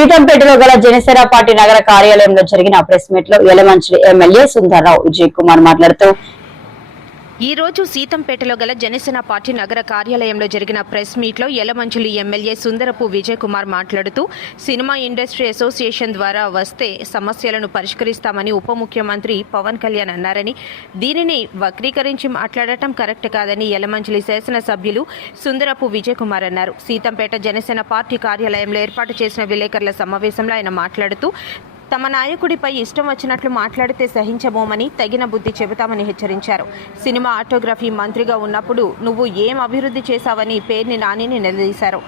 సీతంపేటలో గల జనసేన పార్టీ నగర కార్యాలయంలో జరిగిన ప్రెస్ మీట్ లో యలమంచిలి ఎమ్మెల్యే సుందర్రావు విజయ్ కుమార్ మాట్లాడుతూ ఈ రోజు సీతంపేటలో గల జనసేన పార్టీ నగర కార్యాలయంలో జరిగిన ప్రెస్ మీట్లో యలమంచిలి ఎమ్మెల్యే సుందరపు విజయ్ కుమార్ మాట్లాడుతూ సినిమా ఇండస్ట్రీ అసోసియేషన్ ద్వారా వస్తే సమస్యలను పరిష్కరిస్తామని ఉప ముఖ్యమంత్రి పవన్ కళ్యాణ్ అన్నారని దీనిని వక్రీకరించి మాట్లాడటం కరెక్ట్ కాదని యలమంచిలి శాసనసభ్యులు సుందరపు విజయ్ కుమార్ అన్నారు. సీతంపేట జనసేన పార్టీ కార్యాలయంలో ఏర్పాటు చేసిన విలేకరుల సమావేశంలో ఆయన మాట్లాడుతూ తమ నాయకుడిపై ఇష్టం వచ్చినట్లు మాట్లాడితే సహించబోమని తగిన బుద్ధి చెబుతామని హెచ్చరించారు. సినిమా ఆటోగ్రఫీ మంత్రిగా ఉన్నప్పుడు నువ్వు ఏం అభివృద్ధి చేశావని పేర్ని నానిని నిలదీశారు.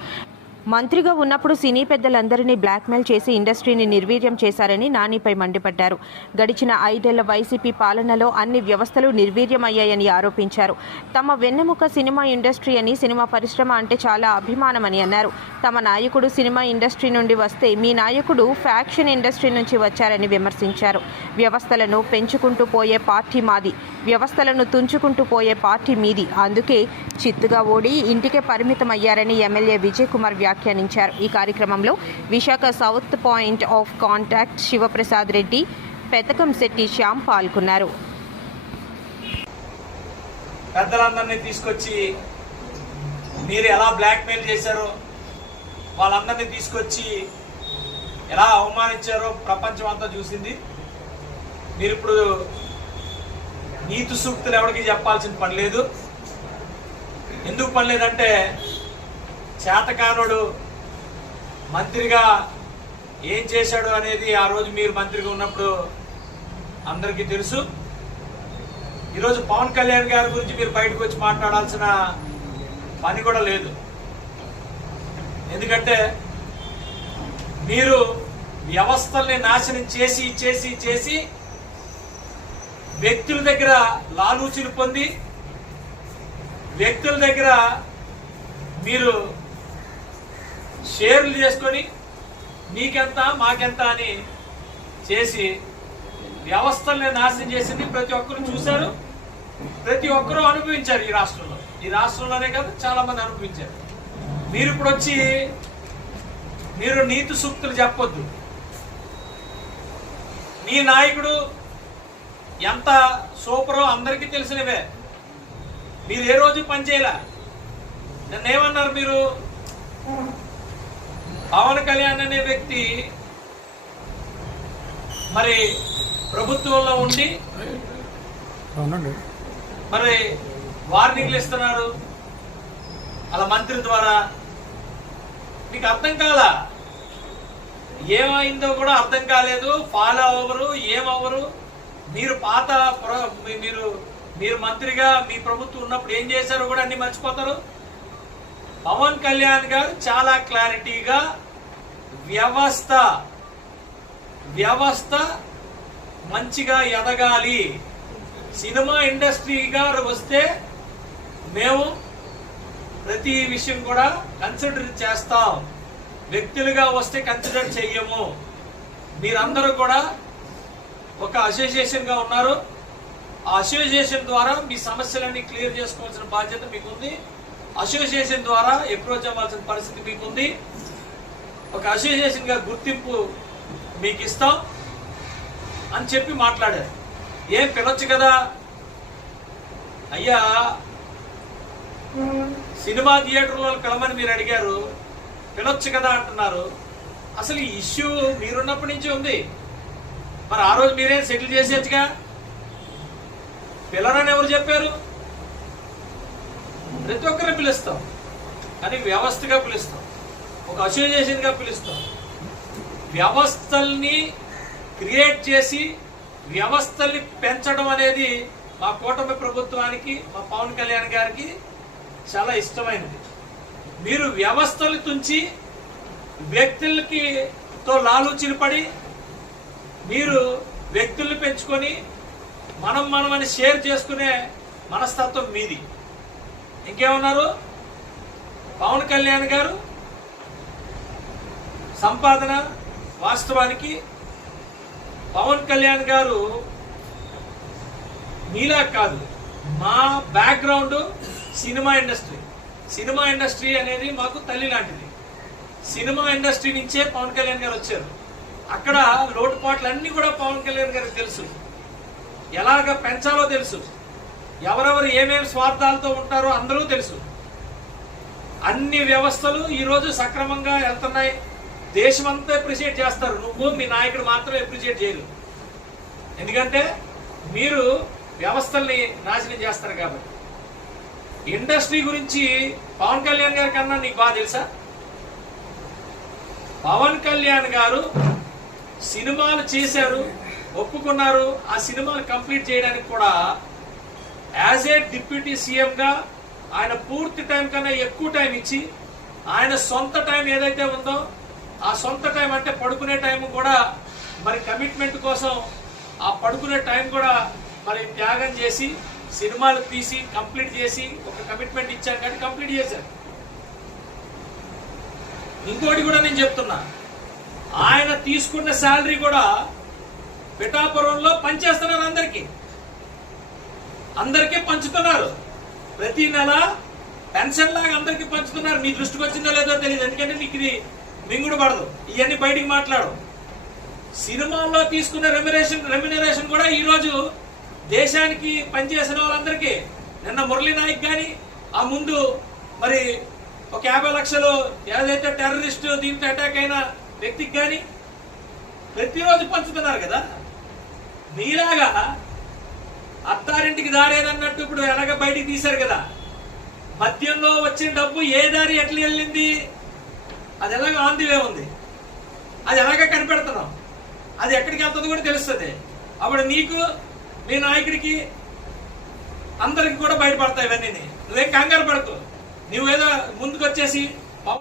మంత్రిగా ఉన్నప్పుడు సినీ పెద్దలందరినీ బ్లాక్మెయిల్ చేసి ఇండస్ట్రీని నిర్వీర్యం చేశారని నానిపై మండిపడ్డారు. గడిచిన 5 ఏళ్ల వైసీపీ పాలనలో అన్ని వ్యవస్థలు నిర్వీర్యమయ్యాయని ఆరోపించారు. తమ వెన్నెముక సినిమా ఇండస్ట్రీ అని, సినిమా పరిశ్రమ అంటే చాలా అభిమానమని అన్నారు. తమ నాయకుడు సినిమా ఇండస్ట్రీ నుండి వస్తే మీ నాయకుడు ఫ్యాక్షన్ ఇండస్ట్రీ నుంచి వచ్చారని విమర్శించారు. వ్యవస్థలను పెంచుకుంటూ పోయే పార్టీ మాది, వ్యవస్థలను తుంచుకుంటూ పోయే పార్టీ మీది, అందుకే చిత్తుగా ఓడి ఇంటికే పరిమితమయ్యారని ఎమ్మెల్యే విజయ్ కుమార్ వ్యాఖ్యానించారు. ఈ కార్యక్రమంలో Visakha south point of contact Sivaprasad Reddy, Pethakam Setty Shyam పాల్గొన్నారు. పెద్దలందరినీ తీసుకొచ్చి మీరు ఎలా బ్లాక్మెయిల్ చేశారో, వాళ్ళందరినీ తీసుకొచ్చి ఎలా అవమానించారో ప్రపంచం అంతా చూసింది. మీరు ఇప్పుడు నీతి సూక్తులు ఎవరికి చెప్పాల్సిన పని లేదు. ఎందుకు పని లేదంటే చేతకానుడు మంత్రిగా ఏం చేశాడు అనేది ఆ రోజు మీరు మంత్రిగా ఉన్నప్పుడు అందరికీ తెలుసు. ఈరోజు పవన్ కళ్యాణ్ గారి గురించి మీరు బయటకు వచ్చి మాట్లాడాల్సిన పని కూడా లేదు. ఎందుకంటే మీరు వ్యవస్థల్ని నాశనం చేసి చేసి చేసి వ్యక్తుల దగ్గర లాలూచీలు పొంది, వ్యక్తుల దగ్గర మీరు షేర్లు చేసుకొని మీకెంత మాకెంత అని చేసి వ్యవస్థల్ని నాశనం చేసింది ప్రతి ఒక్కరు చూశారు, ప్రతి ఒక్కరూ అనుభవించారు. ఈ రాష్ట్రంలోనే కాదు చాలా మంది అనుభవించారు. మీరు ఇప్పుడు వచ్చి మీరు నీతి సూక్తులు చెప్పొద్దు. మీ నాయకుడు ఎంత సూపరో అందరికీ తెలిసినవే. మీరు ఏ రోజు పనిచేయలే. నన్నేమన్నారు మీరు? పవన్ కళ్యాణ్ అనే వ్యక్తి మరి ప్రభుత్వంలో ఉండి మరి వార్నింగ్లు ఇస్తున్నారు అలా మంత్రి ద్వారా. మీకు అర్థం కాలా, ఏమైందో కూడా అర్థం కాలేదు. ఫాలో అవ్వరు, ఏమవ్వరు. మీరు పాత మీరు మంత్రిగా మీ ప్రభుత్వం ఉన్నప్పుడు ఏం చేశారో కూడా అన్ని మర్చిపోతారు. పవన్ కళ్యాణ్ గారు చాలా క్లారిటీగా వ్యవస్థ మంచిగా ఎదగాలి, సినిమా ఇండస్ట్రీ గారు వస్తే మేము ప్రతి విషయం కూడా కన్సిడర్ చేస్తాం, వ్యక్తులుగా వస్తే కన్సిడర్ చెయ్యము. మీరందరూ కూడా ఒక అసోసియేషన్ గా ఉన్నారు. ఆ అసోసియేషన్ ద్వారా మీ సమస్యలన్నీ క్లియర్ చేసుకోవాల్సిన బాధ్యత మీకుంది. అసోసియేషన్ ద్వారా అప్రోచ్ అవ్వాల్సిన పరిస్థితి మీకుంది. ఒక అసోసియేషన్ గా గుర్తింపు మీకు ఇస్తాం అని చెప్పి మాట్లాడారు. ఏం పిలవచ్చు కదా అయ్యా, సినిమా థియేటర్లో పిలమని మీరు అడిగారు, పిలవచ్చు కదా అంటున్నారు. అసలు ఈ ఇష్యూ మీరున్నప్పటి నుంచి ఉంది. మరి ఆ రోజు మీరేం సెటిల్ చేసేచ్చుగా. పిల్లరని ఎవరు చెప్పారు? ప్రతి ఒక్కరిని పిలుస్తాం, కానీ వ్యవస్థగా పిలుస్తాం, ఒక అసోసియేషన్గా పిలుస్తాం. వ్యవస్థల్ని క్రియేట్ చేసి వ్యవస్థల్ని పెంచడం అనేది మా కూటమి ప్రభుత్వానికి, మా పవన్ కళ్యాణ్ గారికి చాలా ఇష్టమైనది. మీరు వ్యవస్థలు తుంచి వ్యక్తులకి తో లాలూచీలు పడి మీరు వ్యక్తుల్ని పెంచుకొని మనమని షేర్ చేసుకునే మనస్తత్వం మీది. ఇంకేమన్నారు? పవన్ కళ్యాణ్ గారు సంపాదన వాస్తవానికి పవన్ కళ్యాణ్ గారు మీలా కాదు. మా బ్యాక్గ్రౌండ్ సినిమా ఇండస్ట్రీ అనేది మాకు తల్లి లాంటిది. సినిమా ఇండస్ట్రీ నుంచే పవన్ కళ్యాణ్ గారు వచ్చారు. అక్కడ లోటుపాట్లన్నీ కూడా పవన్ కళ్యాణ్ గారికి తెలుసు, ఎలాగ పెంచాలో తెలుసు, ఎవరెవరు ఏమేమి స్వార్థాలతో ఉంటారో అందరూ తెలుసు. అన్ని వ్యవస్థలు ఈరోజు సక్రమంగా వెళ్తున్నాయి. దేశమంతా అప్రిషియేట్ చేస్తారు, నువ్వు మీ నాయకుడు మాత్రమే అప్రిషియేట్ చేయరు. ఎందుకంటే మీరు వ్యవస్థల్ని నాశనం చేస్తారు కాబట్టి. ఇండస్ట్రీ గురించి పవన్ కళ్యాణ్ గారి కన్నా నీకు బాగా తెలుసా? పవన్ కళ్యాణ్ గారు సినిమాలు చేశారు, ఒప్పుకున్నారు. ఆ సినిమాలు కంప్లీట్ చేయడానికి కూడా యాజ్ ఏ డిప్యూటీ సీఎంగా ఆయన పూర్తి టైం కన్నా ఎక్కువ టైం ఇచ్చి, ఆయన సొంత టైం ఏదైతే ఉందో ఆ సొంత టైం అంటే పడుకునే టైం కూడా మరి కమిట్మెంట్ కోసం ఆ పడుకునే టైం కూడా మరి త్యాగం చేసి సినిమాలు తీసి కంప్లీట్ చేసి ఒక కమిట్మెంట్ ఇచ్చారు కానీ కంప్లీట్ చేశారు. ఇంకోటి కూడా నేను చెప్తున్నా, ఆయన తీసుకున్న శాలరీ కూడా పిఠాపురంలో పనిచేస్తున్నారు, అందరికీ పంచుతున్నారు. ప్రతి నెల పెన్షన్ లాగా అందరికీ పంచుతున్నారు. మీ దృష్టికి వచ్చిందో లేదో తెలియదు, ఎందుకంటే నీకు ఇది మింగుడు పడదు, ఇవన్నీ బయటికి మాట్లాడు. సినిమాల్లో తీసుకున్న రెమ్యునరేషన్ కూడా ఈరోజు దేశానికి పనిచేసిన వాళ్ళందరికీ, నిన్న మురళీ నాయక్ కానీ ఆ ముందు మరి ఒక 50 లక్షలు ఏదైతే టెర్రరిస్ట్ దీంతో అటాక్ అయిన వ్యక్తికి కానీ ప్రతిరోజు పంచుతున్నారు కదా. మీలాగా అత్తారింటికి దారేదన్నట్టు ఇప్పుడు ఎలాగ బయటికి తీశారు కదా. మద్యంలో వచ్చిన డబ్బు ఏ దారి ఎట్లా వెళ్ళింది, అది ఎలాగ ఆన్ ది వే ఉంది, అది ఎలాగ కనిపెడుతున్నాం, అది ఎక్కడికి వెళ్తుందో కూడా తెలుస్తుంది. అప్పుడు నీకు మీ నాయకుడికి అందరికి కూడా బయటపడతాయి ఇవన్నీ. నువ్వేం కంగారు పడకు, నువ్వేదో ముందుకు వచ్చేసి